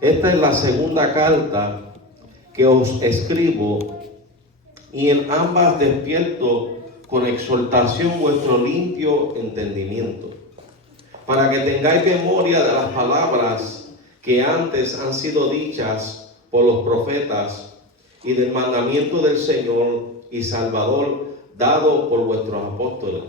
Esta es la segunda carta que os escribo, y en ambas despierto con exhortación vuestro limpio entendimiento, para que tengáis memoria de las palabras que antes han sido dichas por los profetas, y del mandamiento del Señor y Salvador dado por vuestros apóstoles,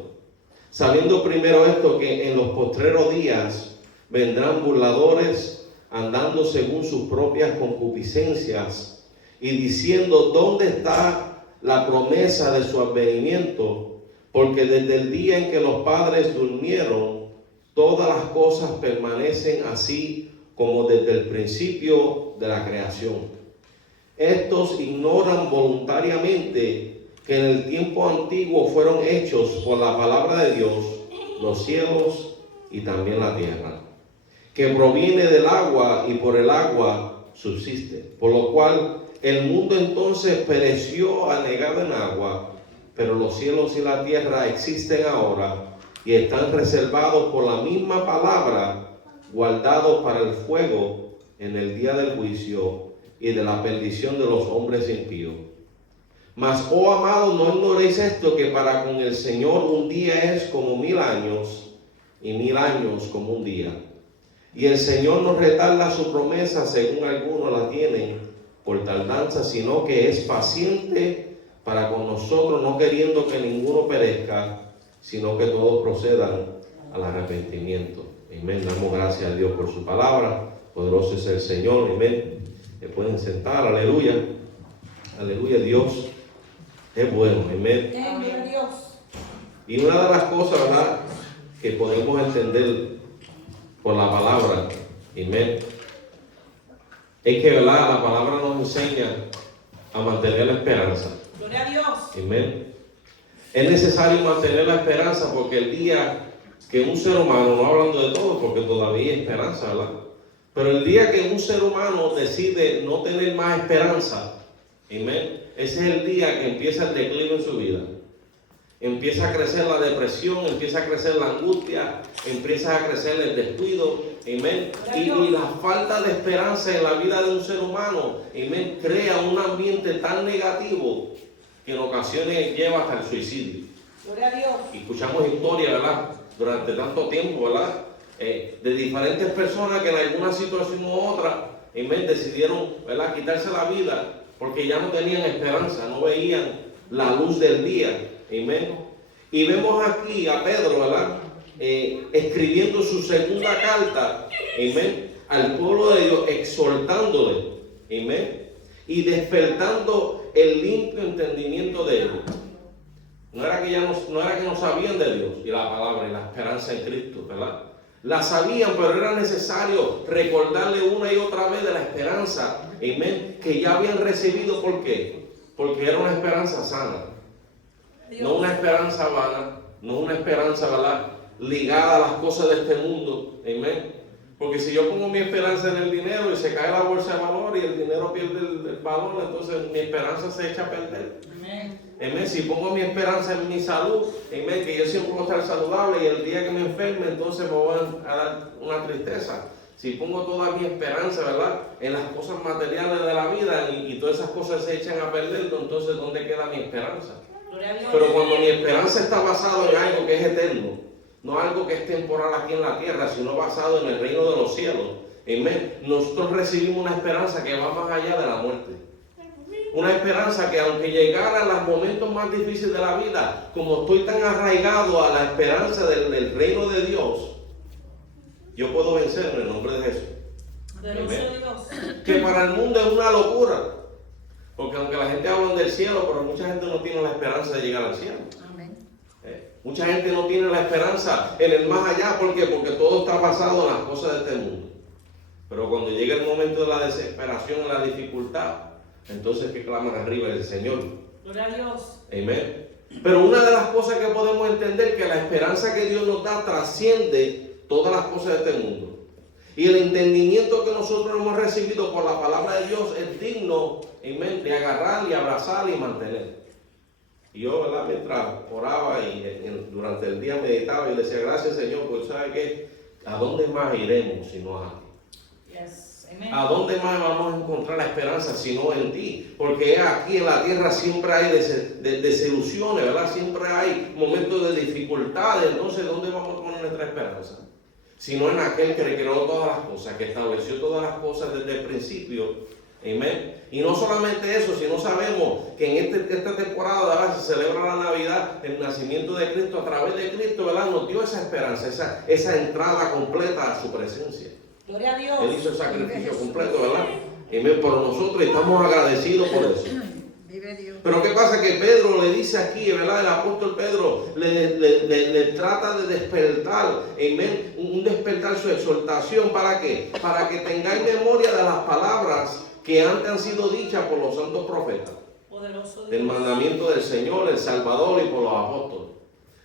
sabiendo primero esto, que en los postreros días vendrán burladores, andando según sus propias concupiscencias, y diciendo: ¿dónde está la promesa de su advenimiento? Porque desde el día en que los padres durmieron, todas las cosas permanecen así como desde el principio de la creación. Estos ignoran voluntariamente que en el tiempo antiguo fueron hechos por la palabra de Dios los cielos y también la tierra, que proviene del agua y por el agua subsiste, por lo cual el mundo entonces pereció anegado en agua, pero los cielos y la tierra existen ahora y están reservados por la misma palabra, guardados para el fuego en el día del juicio y de la perdición de los hombres impíos. Mas, oh amados, no ignoréis esto, que para con el Señor un día es como 1000 años, y 1000 años como un día. Y el Señor no retarda su promesa, según algunos la tienen por tardanza, sino que es paciente para con nosotros, no queriendo que ninguno perezca, sino que todos procedan al arrepentimiento. Amén. Damos gracias a Dios por su palabra. Poderoso es el Señor. Amén. Se pueden sentar. Aleluya. Aleluya. Dios es bueno. Amén. Amén. Dios. Y una de las cosas, ¿verdad?, que podemos entender por la palabra, amén, es que, ¿verdad?, la palabra nos enseña a mantener la esperanza. Gloria a Dios. Amén. Es necesario mantener la esperanza, porque el día que un ser humano, no hablando de todo porque todavía hay esperanza, ¿verdad?, pero el día que un ser humano decide no tener más esperanza, amén, ese es el día que empieza el declive en su vida. Empieza a crecer la depresión, empieza a crecer la angustia, empieza a crecer el descuido, amén. Y la falta de esperanza en la vida de un ser humano, amén, crea un ambiente tan negativo que en ocasiones lleva hasta el suicidio. Gloria a Dios. Y escuchamos historias, ¿verdad?, durante tanto tiempo, ¿verdad?, de diferentes personas que en alguna situación u otra, amén, decidieron, ¿verdad?, quitarse la vida porque ya no tenían esperanza, no veían la luz del día. Amén. Y vemos aquí a Pedro, ¿verdad?, escribiendo su segunda carta, amén, al pueblo de Dios, exhortándole, amén, y despertando el limpio entendimiento de ellos. No era que no sabían de Dios y la palabra y la esperanza en Cristo, ¿verdad? La sabían, pero era necesario recordarle una y otra vez de la esperanza, amén, que ya habían recibido. ¿Por qué? Porque era una esperanza sana. No una esperanza vana, no una esperanza, ¿verdad?, ligada a las cosas de este mundo, amén. Porque si yo pongo mi esperanza en el dinero y se cae la bolsa de valor y el dinero pierde el valor, entonces mi esperanza se echa a perder. Amén. Amén. Si pongo mi esperanza en mi salud, amén, que yo siempre voy a estar saludable y el día que me enferme, entonces me voy a dar una tristeza. Si pongo toda mi esperanza, ¿verdad?, en las cosas materiales de la vida y todas esas cosas se echan a perder, entonces ¿dónde queda mi esperanza? Pero cuando mi esperanza está basada en algo que es eterno, no algo que es temporal aquí en la tierra, sino basado en el reino de los cielos, amén, nosotros recibimos una esperanza que va más allá de la muerte. Una esperanza que, aunque llegaran los momentos más difíciles de la vida, como estoy tan arraigado a la esperanza del reino de Dios, yo puedo vencer en el nombre de Jesús. Amén. Que para el mundo es una locura. Porque aunque la gente habla del cielo, pero mucha gente no tiene la esperanza de llegar al cielo. Amén. Mucha gente no tiene la esperanza en el más allá. ¿Por qué? Porque todo está basado en las cosas de este mundo. Pero cuando llega el momento de la desesperación, la dificultad, entonces que claman arriba del Señor. Gloria a Dios. Amén. Pero una de las cosas que podemos entender es que la esperanza que Dios nos da trasciende todas las cosas de este mundo. Y el entendimiento que nosotros hemos recibido por la palabra de Dios es digno, amén, de agarrar y abrazar y mantener. Y yo, ¿verdad?, mientras oraba y durante el día meditaba y le decía: gracias, Señor, pues ¿sabe qué? ¿A dónde más iremos si no a ti? Yes. Amén. ¿A dónde más vamos a encontrar la esperanza sino en ti? Porque aquí en la tierra siempre hay desilusiones, ¿verdad? Siempre hay momentos de dificultades. Entonces, ¿dónde vamos a poner nuestra esperanza? Sino en aquel que creó todas las cosas, que estableció todas las cosas desde el principio. Amén. Y no solamente eso, sino sabemos que en esta temporada, ¿verdad?, se celebra la Navidad, el nacimiento de Cristo. A través de Cristo, ¿verdad?, nos dio esa esperanza, esa entrada completa a su presencia. Gloria a Dios. Él hizo el sacrificio completo, ¿verdad? Amén. Por nosotros estamos agradecidos por eso. Pero ¿qué pasa? Que Pedro le dice aquí, ¿verdad? El apóstol Pedro le trata de despertar, amén, un despertar su exhortación. ¿Para qué? Para que tengáis memoria de las palabras que antes han sido dichas por los santos profetas, del mandamiento del Señor, el Salvador, y por los apóstoles.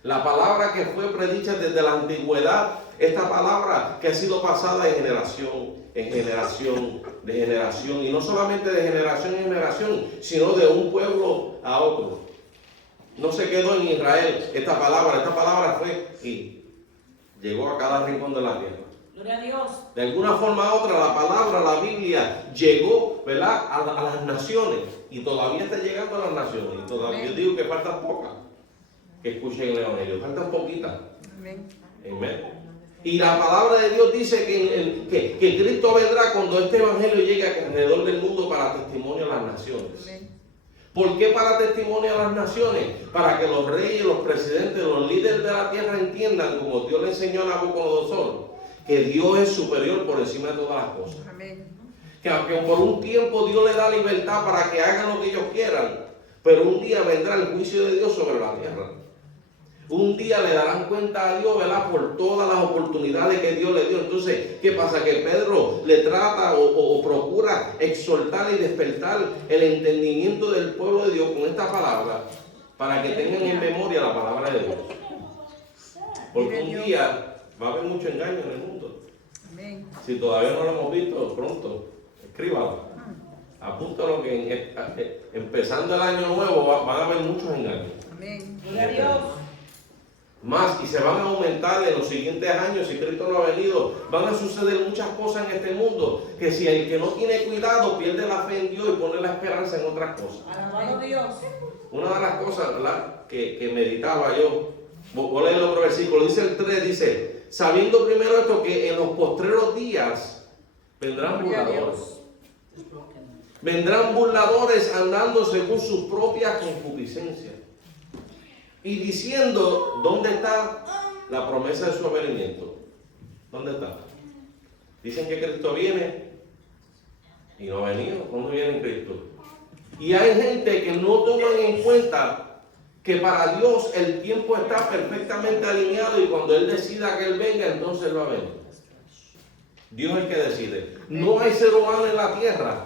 La palabra que fue predicha desde la antigüedad, esta palabra que ha sido pasada en generación, de generación, y no solamente de generación en generación, sino de un pueblo a otro. No se quedó en Israel esta palabra fue y llegó a cada rincón de la tierra. Gloria a Dios. De alguna forma u otra, la palabra, la Biblia, llegó, ¿verdad?, a las naciones, y todavía está llegando a las naciones. Y todavía yo digo que faltan pocas que escuchen el Evangelio, faltan poquitas. Amén. Y la palabra de Dios dice que Cristo vendrá cuando este Evangelio llegue alrededor del mundo para testimonio a las naciones. Amén. ¿Por qué para testimonio a las naciones? Para que los reyes, los presidentes, los líderes de la tierra entiendan, como Dios le enseñó a Nabucodonosor, que Dios es superior por encima de todas las cosas. Amén. Que aunque por un tiempo Dios le da libertad para que hagan lo que ellos quieran, pero un día vendrá el juicio de Dios sobre la tierra. Un día le darán cuenta a Dios, ¿verdad?, por todas las oportunidades que Dios le dio. Entonces, ¿qué pasa? Que Pedro le trata o procura exhortar y despertar el entendimiento del pueblo de Dios con esta palabra, para que tengan en memoria la palabra de Dios. Porque un día va a haber mucho engaño en el mundo. Amén. Si todavía no lo hemos visto, pronto, escríbalo. Apúntalo que empezando el año nuevo van a haber muchos engaños. Amén. Gloria a Dios. Más, y se van a aumentar en los siguientes años. Si Cristo no ha venido, van a suceder muchas cosas en este mundo, que si el que no tiene cuidado pierde la fe en Dios y pone la esperanza en otras cosas. Alabado Dios. Una de las cosas, ¿verdad?, que meditaba yo, voy a leer otro versículo, dice el 3, dice: sabiendo primero esto, que en los postreros días vendrán burladores. Vendrán burladores andando según sus propias concupiscencias, y diciendo: ¿dónde está la promesa de su venimiento? ¿Dónde está? Dicen que Cristo viene y no ha venido. ¿Cuándo viene Cristo? Y hay gente que no toman en cuenta que para Dios el tiempo está perfectamente alineado, y cuando Él decida que Él venga, entonces Él va a venir. Dios es el que decide. No hay ser humano en la tierra,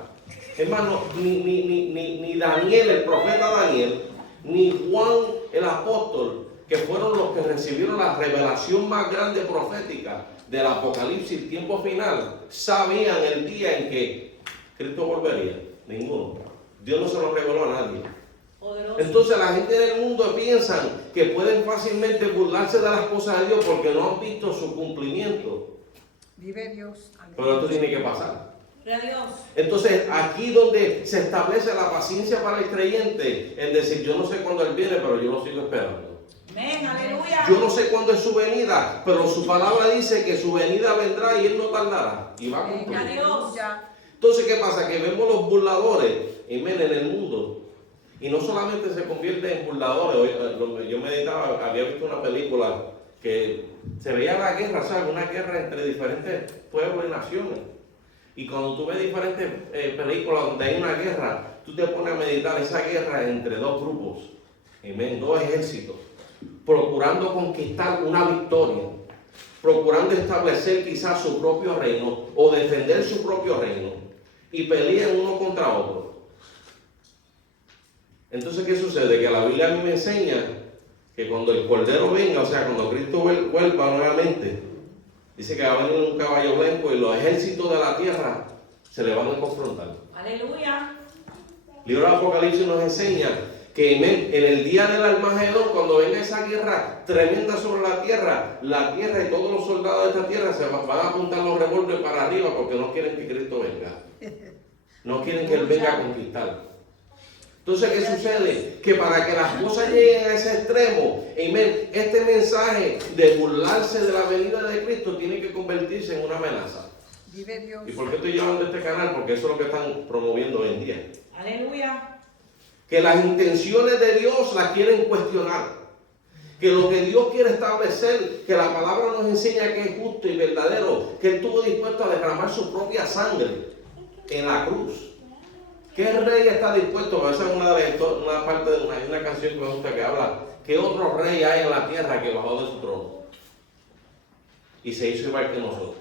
hermano, ni Daniel, el profeta Daniel, ni Juan el apóstol, que fueron los que recibieron la revelación más grande profética del Apocalipsis, tiempo final, sabían el día en que Cristo volvería. Ninguno. Dios no se lo reveló a nadie. Poderoso. Entonces la gente del mundo piensan que pueden fácilmente burlarse de las cosas de Dios porque no han visto su cumplimiento. Vive Dios. Pero esto tiene que pasar. Entonces aquí donde se establece la paciencia para el creyente, en decir: yo no sé cuándo Él viene, pero yo lo sigo esperando. Amén, aleluya. Yo no sé cuándo es su venida, pero su palabra dice que su venida vendrá y Él no tardará y va a cumplir. Entonces, ¿qué pasa? Que vemos los burladores, amén, en el mundo, y no solamente se convierten en burladores. Yo meditaba, había visto una película que se veía la guerra, ¿sabes? Una guerra entre diferentes pueblos y naciones. Y cuando tú ves diferentes películas donde hay una guerra, tú te pones a meditar esa guerra entre dos grupos, amén, dos ejércitos, procurando conquistar una victoria, procurando establecer quizás su propio reino o defender su propio reino, y pelean uno contra otro. Entonces, ¿qué sucede? Que la Biblia a mí me enseña que cuando el Cordero venga, o sea, cuando Cristo vuelva nuevamente, dice que va a venir un caballo blanco y los ejércitos de la tierra se le van a confrontar. Aleluya. El libro del Apocalipsis nos enseña que en el día del Armagedón, cuando venga esa guerra tremenda sobre la tierra y todos los soldados de esta tierra se van a apuntar los revólveres para arriba porque no quieren que Cristo venga. No quieren que Él venga a conquistar. Entonces, ¿qué sucede? Que para que las cosas lleguen a ese extremo, amén, este mensaje de burlarse de la venida de Cristo tiene que convertirse en una amenaza. Vive Dios. ¿Y por qué estoy llevando este canal? Porque eso es lo que están promoviendo hoy en día. Aleluya. Que las intenciones de Dios las quieren cuestionar. Que lo que Dios quiere establecer, que la palabra nos enseña que es justo y verdadero, que Él estuvo dispuesto a derramar su propia sangre en la cruz. ¿Qué rey está dispuesto? Esa es una parte de una canción que me gusta que habla. ¿Qué otro rey hay en la tierra que bajó de su trono y se hizo igual que nosotros?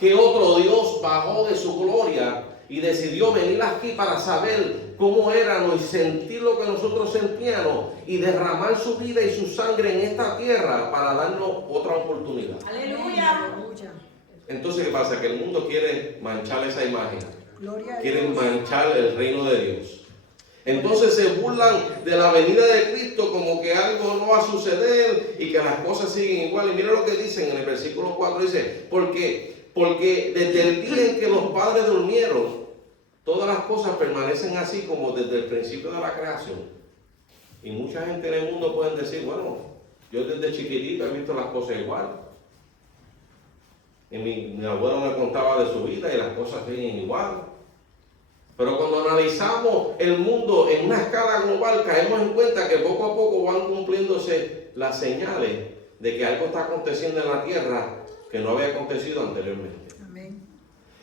¿Qué otro Dios bajó de su gloria y decidió venir aquí para saber cómo éramos y sentir lo que nosotros sentíamos y derramar su vida y su sangre en esta tierra para darnos otra oportunidad? Aleluya. Entonces, ¿qué pasa? Que el mundo quiere manchar esa imagen. Gloria a Quieren Dios. manchar el reino de Dios. Entonces se burlan de la venida de Cristo como que algo no va a suceder y que las cosas siguen igual. Y mira lo que dicen en el versículo 4, dice, porque desde el día en que los padres durmieron, todas las cosas permanecen así como desde el principio de la creación. Y mucha gente en el mundo pueden decir, bueno, yo desde chiquitito he visto las cosas igual. Y mi abuelo me contaba de su vida y las cosas siguen igual. Pero cuando analizamos el mundo en una escala global, caemos en cuenta que poco a poco van cumpliéndose las señales de que algo está aconteciendo en la tierra que no había acontecido anteriormente. Amén.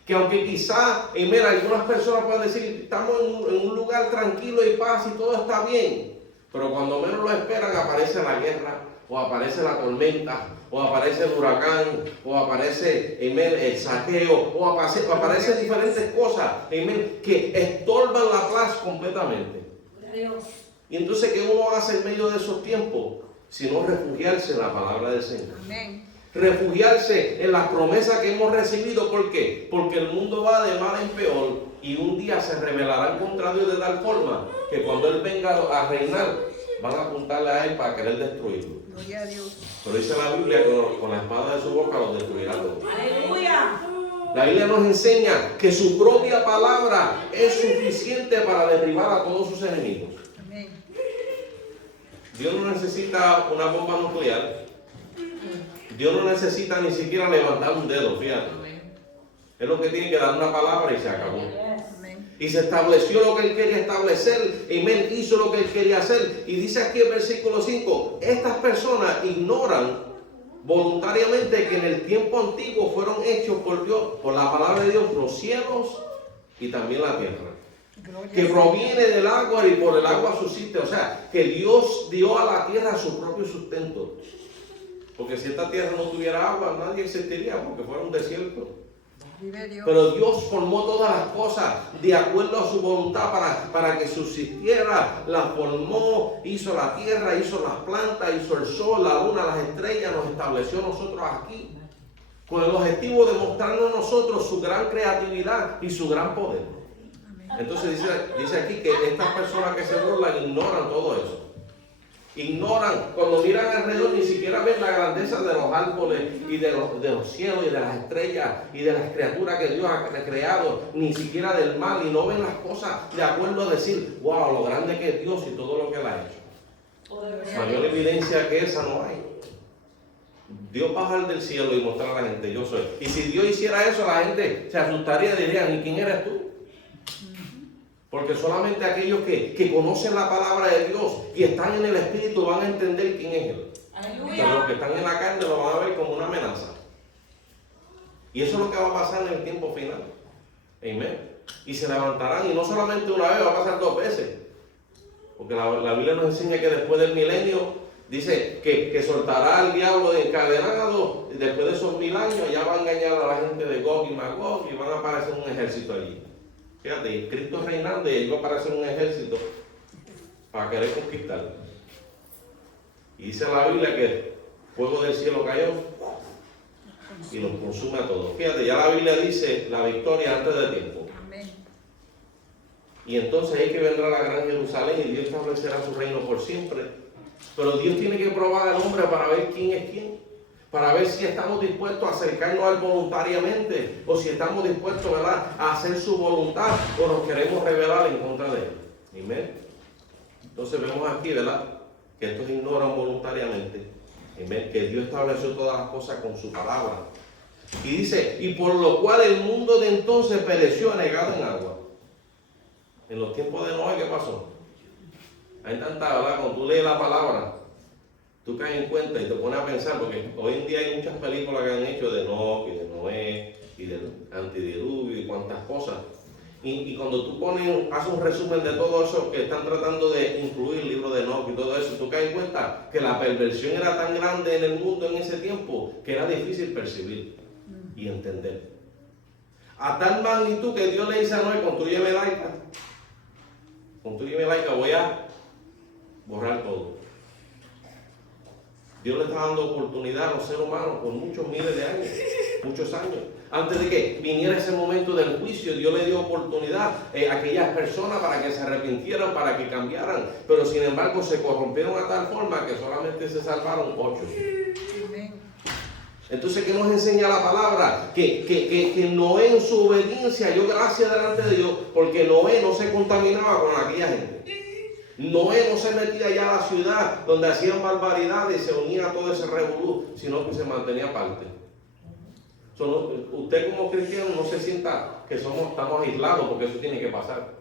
Que aunque quizá, mira, algunas personas pueden decir, estamos en un lugar tranquilo y paz y todo está bien, pero cuando menos lo esperan aparece la guerra, o aparece la tormenta, o aparece el huracán, o aparece el saqueo, o aparecen diferentes cosas que estorban la paz completamente. Gloria a Dios. Y entonces, ¿qué uno hace en medio de esos tiempos? Sino refugiarse en la palabra del Señor. Amén. Refugiarse en las promesas que hemos recibido. ¿Por qué? Porque el mundo va de mal en peor y un día se rebelarán contra Dios de tal forma que cuando Él venga a reinar van a apuntarle a Él para querer destruirlo. Gloria a Dios. Pero dice la Biblia que con la espada de su boca los destruirá todos. Aleluya. La Biblia nos enseña que su propia palabra es suficiente para derribar a todos sus enemigos. Amén. Dios no necesita una bomba nuclear. Dios no necesita ni siquiera levantar un dedo, fíjate. Es lo que tiene que dar una palabra y se acabó. Amén. Y se estableció lo que Él quería establecer. Amén. Hizo lo que Él quería hacer. Y dice aquí el versículo 5, estas personas ignoran voluntariamente que en el tiempo antiguo fueron hechos por Dios, por la palabra de Dios, los cielos y también la tierra. Gloria Que a Dios. proviene del agua y por el agua subsiste. O sea, que Dios dio a la tierra su propio sustento. Porque si esta tierra no tuviera agua, nadie existiría porque fuera un desierto. Vive Dios. Pero Dios formó todas las cosas de acuerdo a su voluntad para que subsistiera. Las formó, hizo la tierra, hizo las plantas, hizo el sol, la luna, las estrellas, nos estableció nosotros aquí. Con el objetivo de mostrarnos a nosotros su gran creatividad y su gran poder. Entonces dice aquí que estas personas que se burlan ignoran todo eso. Ignoran, cuando miran alrededor ni siquiera ven la grandeza de los árboles y de los cielos y de las estrellas y de las criaturas que Dios ha creado, ni siquiera del mal, y no ven las cosas de acuerdo a decir, wow, lo grande que es Dios y todo lo que Él ha hecho. Mayor evidencia que esa no hay. Dios bajar del cielo y mostrar a la gente, yo soy. Y si Dios hiciera eso, la gente se asustaría y dirían, ¿y quién eres tú? Porque solamente aquellos que conocen la palabra de Dios y están en el Espíritu van a entender quién es Él. Pero los que están en la carne lo van a ver como una amenaza. Y eso es lo que va a pasar en el tiempo final. Amén. Y se levantarán, y no solamente una vez, va a pasar 2 veces. Porque la Biblia nos enseña que después del milenio, dice que soltará al diablo de encadenado, y después de esos 1000 años ya va a engañar a la gente de Gog y Magog y van a aparecer un ejército allí. Fíjate, y Cristo reinando y allí va a aparecer un ejército para querer conquistar. Y dice la Biblia que el fuego del cielo cayó y los consume a todos. Fíjate, ya la Biblia dice la victoria antes de tiempo. Amén. Y entonces hay que vendrá la gran Jerusalén y Dios establecerá su reino por siempre. Pero Dios tiene que probar al hombre para ver quién es quién. Para ver si estamos dispuestos a acercarnos a Él voluntariamente o si estamos dispuestos, ¿verdad?, a hacer su voluntad o nos queremos rebelar en contra de Él. Amén. Entonces vemos aquí, ¿verdad?, que estos ignoran voluntariamente. Amén. Que Dios estableció todas las cosas con su palabra. Y dice, y por lo cual el mundo de entonces pereció anegado en agua. En los tiempos de Noé, ¿qué pasó? Hay tanta, ¿verdad? Cuando tú lees la palabra, tú caes en cuenta y te pones a pensar, porque hoy en día hay muchas películas que han hecho de Enoch y de Noé y del antidiluvio y cuantas cosas. Y cuando tú haces un resumen de todo eso que están tratando de incluir el libro de Enoch y todo eso, tú caes en cuenta que la perversión era tan grande en el mundo en ese tiempo que era difícil percibir y entender. A tal magnitud que Dios le dice a Noé, construyeme el arca. Construyeme el arca, voy a borrar todo. Dios le está dando oportunidad a los seres humanos por muchos miles de años, muchos años. Antes de que viniera ese momento del juicio, Dios le dio oportunidad a aquellas personas para que se arrepintieran, para que cambiaran. Pero sin embargo se corrompieron a tal forma que solamente se salvaron 8. Amén. Entonces, ¿qué nos enseña la palabra? Que Noé en su obediencia halló gracia delante de Dios, porque Noé no se contaminaba con aquella gente. Noé no se metía allá a la ciudad donde hacían barbaridades y se unía a todo ese revolú, sino que se mantenía aparte. Usted como cristiano no se sienta que estamos aislados, porque eso tiene que pasar.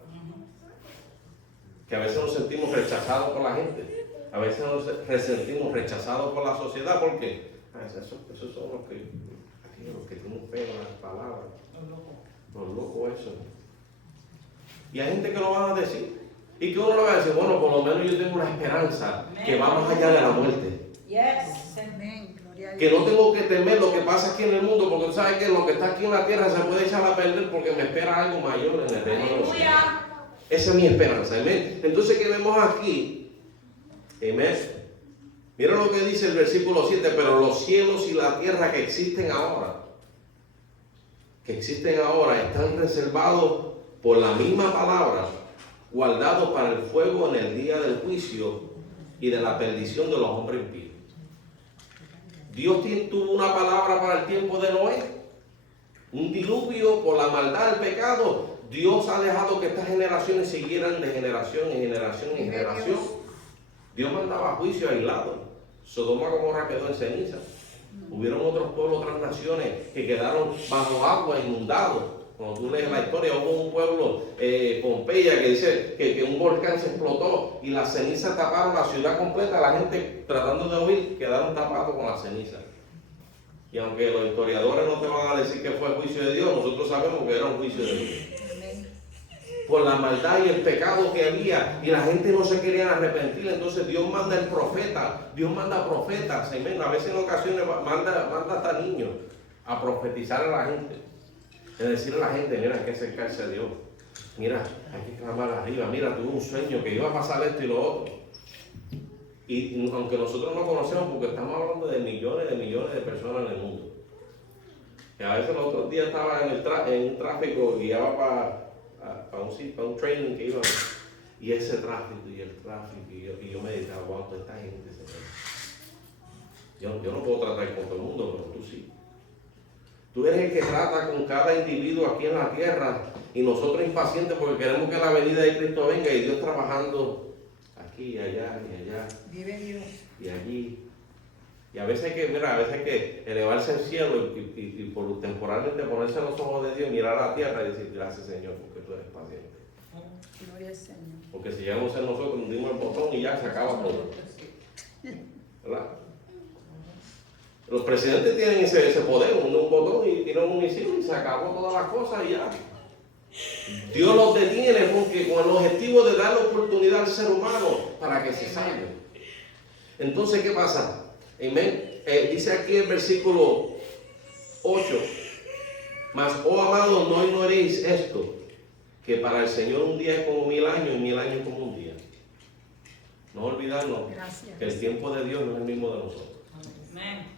Que a veces nos sentimos rechazados por la gente, a veces nos sentimos rechazados por la sociedad, porque esos son los que tienen fe en las palabras, los locos esos. Y hay gente que lo van a decir. Y que uno le va a decir, bueno, por lo menos yo tengo una esperanza que va más allá de la muerte. Yes. Amén. Gloria a Que Dios. no tengo que temer lo que pasa aquí en el mundo, porque tú sabes que lo que está aquí en la tierra se puede echar a perder porque me espera algo mayor en el reino de los cielos. Aleluya. Esa es mi esperanza, amén. Entonces, ¿qué vemos aquí? Amén. Mira lo que dice el versículo 7, pero los cielos y la tierra que existen ahora, están reservados por la misma palabra, guardados para el fuego en el día del juicio y de la perdición de los hombres impíos. Dios tuvo una palabra para el tiempo de Noé, un diluvio por la maldad del pecado. Dios ha dejado que estas generaciones siguieran de generación en generación en generación. Dios mandaba juicio aislado. Sodoma y Gomorra quedó en ceniza. Hubieron otros pueblos, otras naciones que quedaron bajo agua, inundados. Cuando tú lees la historia, hubo un pueblo, Pompeya, que dice que un volcán se explotó y las cenizas taparon la ciudad completa. La gente tratando de huir quedaron tapados con las cenizas. Y aunque los historiadores no te van a decir que fue juicio de Dios, nosotros sabemos que era un juicio de Dios. Por la maldad y el pecado que había, y la gente no se quería arrepentir. Entonces Dios manda el profeta, Dios manda profetas, amén. A veces en ocasiones manda hasta niños a profetizar a la gente. Es decir a la gente, mira, hay que acercarse a Dios. Mira, hay que clamar arriba. Mira, tuve un sueño que iba a pasar esto y lo otro. Y aunque nosotros no conocemos, porque estamos hablando de millones de personas en el mundo. Y a veces los otros días estaba en un tráfico, guiaba para un training que iba. Y ese tráfico, y yo meditaba, wow, toda esta gente, Señor. Yo no puedo tratar con todo el mundo, pero tú sí. Tú eres el que trata con cada individuo aquí en la tierra y nosotros impacientes porque queremos que la venida de Cristo venga y Dios trabajando aquí y allá y allá. Vive Dios. Y allí. Y a veces hay que elevarse al cielo y por temporalmente ponerse en los ojos de Dios, mirar a la tierra y decir gracias Señor porque tú eres paciente. Gloria al Señor. Porque si llegamos a ser nosotros, nos dimos el botón y ya se acaba todo. ¿Verdad? Los presidentes tienen ese poder, un botón y tiran un misil y se acabó todas las cosas y ya. Dios los detiene porque con el objetivo de dar la oportunidad al ser humano para que se salve. Entonces, ¿qué pasa? Amén. Dice aquí el versículo 8: mas, oh amados, no ignoréis esto, que para el Señor un día es como 1000 años y 1000 años como un día. No olvidarnos que el tiempo de Dios no es el mismo de nosotros. Amén.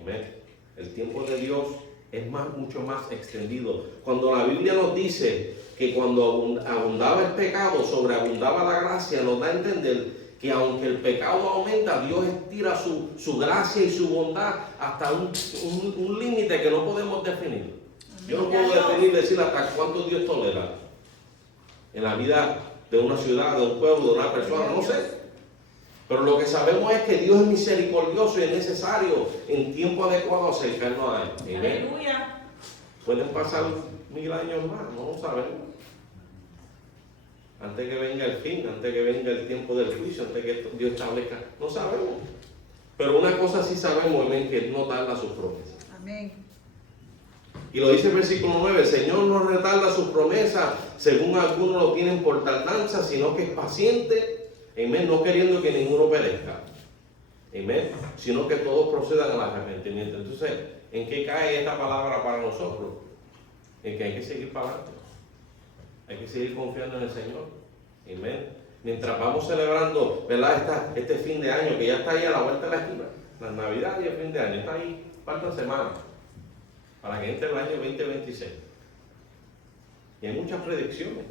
Amén. El tiempo de Dios es mucho más extendido. Cuando la Biblia nos dice que cuando abundaba el pecado, sobreabundaba la gracia, nos da a entender que aunque el pecado aumenta, Dios estira su gracia y su bondad hasta un límite que no podemos definir. Yo no puedo definir, decir hasta cuánto Dios tolera en la vida de una ciudad, de un pueblo, de una persona, no sé. Pero lo que sabemos es que Dios es misericordioso y es necesario en tiempo adecuado acercarnos a Él. Amén. Aleluya. Pueden pasar 1000 años más, no lo sabemos. Antes que venga el fin, antes que venga el tiempo del juicio, antes que Dios establezca, no sabemos. Pero una cosa sí sabemos, amén, que Él no tarda sus promesas. Amén. Y lo dice el versículo 9, el Señor no retarda sus promesas, según algunos lo tienen por tardanza, sino que es paciente, amén, no queriendo que ninguno perezca, amén, sino que todos procedan al arrepentimiento. Entonces, ¿en qué cae esta palabra para nosotros? En que hay que seguir para adelante, hay que seguir confiando en el Señor, amén. Mientras vamos celebrando, ¿verdad? Este fin de año que ya está ahí a la vuelta de la esquina, la Navidad y el fin de año, está ahí, faltan semanas para que entre el año 2026. Y hay muchas predicciones.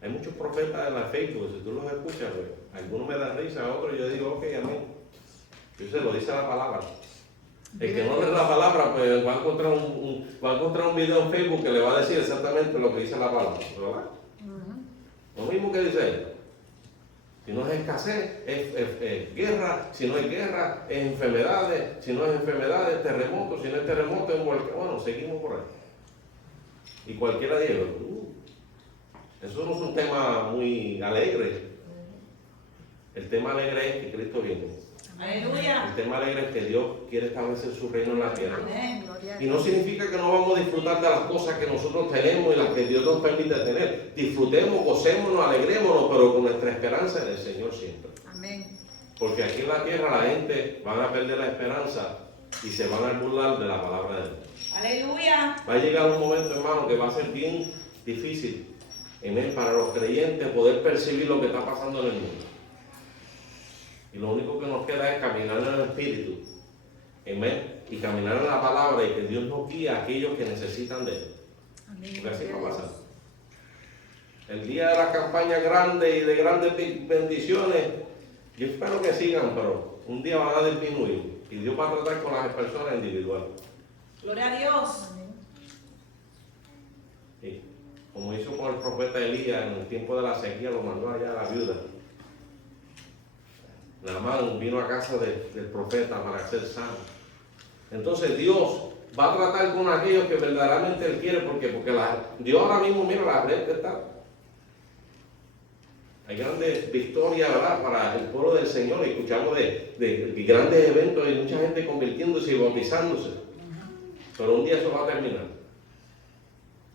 Hay muchos profetas en la Facebook, si tú los escuchas, pues, algunos me dan risa, otros yo digo, ok, amén. Yo se lo dice la palabra. El que no lee la palabra, pues va a encontrar un video en Facebook que le va a decir exactamente lo que dice la palabra, ¿verdad? Lo mismo que dice él. Si no es escasez, es guerra. Si no es guerra, es enfermedades. Si no es enfermedades, terremotos. Si no es terremoto, es volcán. Bueno, seguimos por ahí. Y cualquiera dice, eso no es un tema muy alegre. El tema alegre es que Cristo viene. Aleluya. El tema alegre es que Dios quiere establecer su reino en la tierra. Amén. Y no significa que no vamos a disfrutar de las cosas que nosotros tenemos y las que Dios nos permite tener. Disfrutemos, gocémonos, alegrémonos, pero con nuestra esperanza en el Señor siempre. Amén. Porque aquí en la tierra la gente van a perder la esperanza y se van a burlar de la palabra de Dios. Aleluya. Va a llegar un momento, hermano, que va a ser bien difícil, amén, para los creyentes poder percibir lo que está pasando en el mundo. Y lo único que nos queda es caminar en el Espíritu, amén, y caminar en la palabra y que Dios nos guíe a aquellos que necesitan de Él. Amén. Porque así va a pasar. El día de la campaña grande y de grandes bendiciones, yo espero que sigan, pero un día van a disminuir y Dios va a tratar con las personas individuales. Gloria a Dios. Amén. Sí. Como hizo con el profeta Elías en el tiempo de la sequía, lo mandó allá a la viuda. Naamán vino a casa del profeta para ser sano. Entonces Dios va a tratar con aquellos que verdaderamente Él quiere, porque Dios ahora mismo, mira, la red está. Hay grandes victorias, ¿verdad?, para el pueblo del Señor. Escuchamos de grandes eventos y mucha gente convirtiéndose y bautizándose. Pero un día eso va a terminar.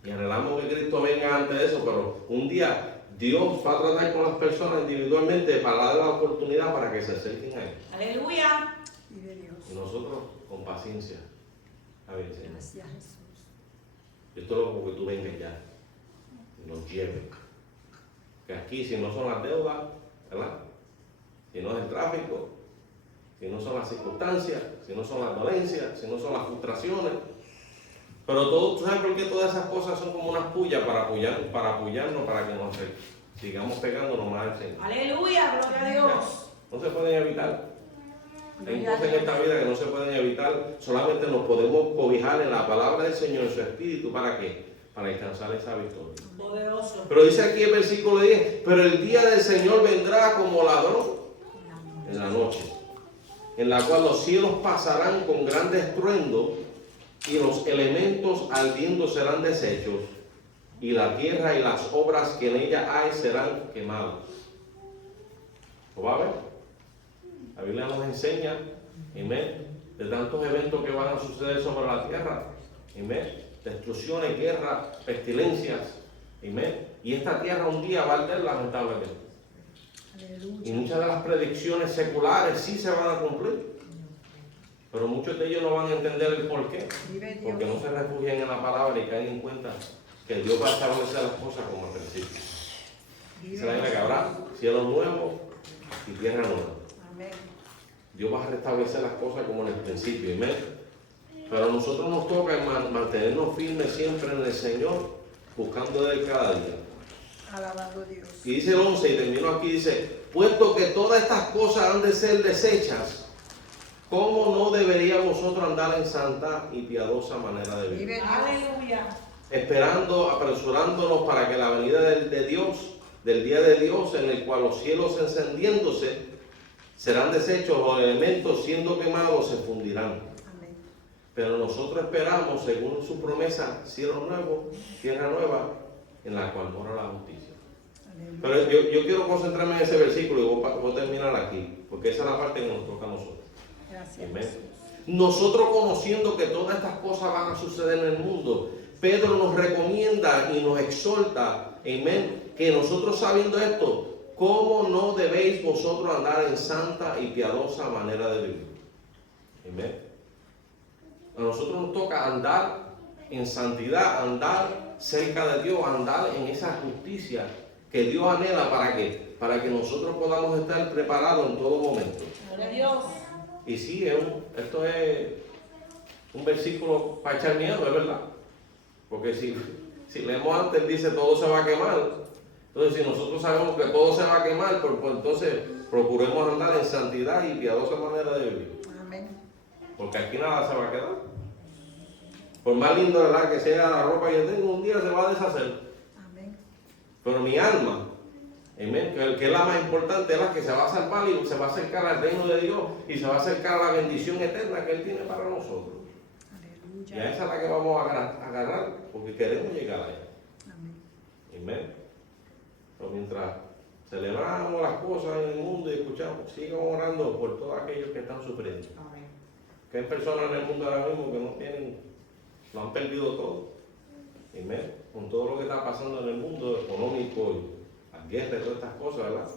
Y anhelamos que Cristo venga antes de eso, pero un día Dios va a tratar con las personas individualmente para dar la oportunidad para que se acerquen a Él. Aleluya. Y de Dios. Y nosotros con paciencia. A ver, Señor, Gracias, Jesús. yo estoy loco porque tú vengas ya y nos lleves. Que aquí, si no son las deudas, ¿verdad?, si no es el tráfico, si no son las circunstancias, si no son las dolencias, si no son las frustraciones. Pero ¿tú sabes por qué todas esas cosas son como unas pullas para apoyarnos, para que nos sigamos pegándonos más al Señor? Aleluya. Gloria a Dios. No se pueden evitar. Hay Gloria a cosas en Dios. esta vida que no se pueden evitar. Solamente nos podemos cobijar en la palabra del Señor, en su Espíritu. ¿Para qué? Para alcanzar esa victoria. Poderoso. Pero dice aquí el versículo 10, pero el día del Señor vendrá como ladrón en la noche, en la cual los cielos pasarán con gran estruendo y los elementos ardiendo serán deshechos y la tierra y las obras que en ella hay serán quemadas. ¿Lo va a ver? La Biblia nos enseña, amén, de tantos eventos que van a suceder sobre la tierra, amén, destrucciones, guerras, pestilencias, amén, y esta tierra un día va a arder lamentablemente. Aleluya. Y muchas de las predicciones seculares sí se van a cumplir, pero muchos de ellos no van a entender el porqué, Vive porque no Dios. se refugian en la palabra y caen en cuenta que Dios va a establecer las cosas como al principio. Vive Se la que Dios. habrá cielo nuevo y tierra nueva. Amén. Dios va a restablecer las cosas como en el principio, amén. Pero a nosotros nos toca mantenernos firmes siempre en el Señor buscando de cada día. Alabado Dios. Y dice el 11, y termino aquí, dice, puesto que todas estas cosas han de ser desechas, ¿cómo no debería vosotros andar en santa y piadosa manera de vivir? Vive Dios. Aleluya. Esperando, apresurándonos para que la venida de Dios, del día de Dios, en el cual los cielos encendiéndose, serán deshechos, los elementos siendo quemados se fundirán. Amén. Pero nosotros esperamos, según su promesa, cielo nuevo, tierra nueva, en la cual mora la justicia. Aleluya. Pero yo quiero concentrarme en ese versículo y voy a terminar aquí, porque esa es la parte que nos toca a nosotros. Gracias. Amén. Jesús. Nosotros conociendo que todas estas cosas van a suceder en el mundo, Pedro nos recomienda y nos exhorta, amén, que nosotros sabiendo esto, ¿cómo no debéis vosotros andar en santa y piadosa manera de vivir? Amén. A nosotros nos toca andar en santidad, andar cerca de Dios, andar en esa justicia que Dios anhela para que nosotros podamos estar preparados en todo momento. Gloria a Dios. Y sí, esto es un versículo para echar miedo, es verdad. Porque si leemos antes, dice todo se va a quemar. Entonces, si nosotros sabemos que todo se va a quemar, pues entonces procuremos andar en santidad y piadosa manera de vivir. Amén. Porque aquí nada se va a quedar. Por más lindo, ¿verdad?, que sea la ropa que yo tengo, un día se va a deshacer. Amén. Pero mi alma, amén, que es la más importante, es la que se va a salvar y se va a acercar al reino de Dios y se va a acercar a la bendición eterna que Él tiene para nosotros. Y a Aleluya. esa es la que vamos a agarrar porque queremos llegar allá. Amén. Amén. Pero mientras celebramos las cosas en el mundo y escuchamos, sigan orando por todos aquellos que están sufriendo. Amén. Que hay personas en el mundo ahora mismo que no tienen, lo han perdido todo. Amén. Con todo lo que está pasando en el mundo económico y las guerras y todas estas cosas, ¿verdad?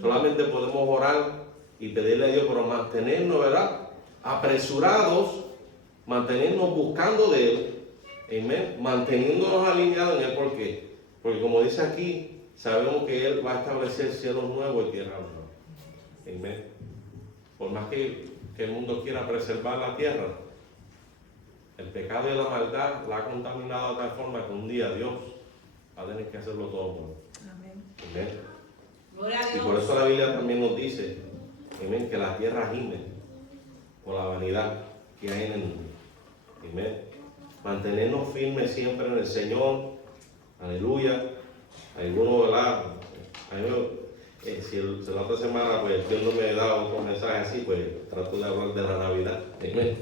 Solamente podemos orar y pedirle a Dios, pero mantenernos, ¿verdad?, apresurados, mantenernos buscando de Él, amén, manteniéndonos alineados en Él. ¿Por qué? Porque como dice aquí, sabemos que Él va a establecer cielos nuevos y tierra nueva. Amén. Por más que el mundo quiera preservar la tierra, el pecado y la maldad la ha contaminado de tal forma que un día Dios va a tener que hacerlo todo nuevo. Amén. Amén. Gloria a Y por Dios. eso la Biblia también nos dice, amén, que la tierra gime por la vanidad que hay en el mundo. Amén. Mantenernos firmes siempre en el Señor. Aleluya. Algunos, ¿verdad? A mí si la otra semana pues Dios no me da otro mensaje así, pues trato de hablar de la Navidad. Amén.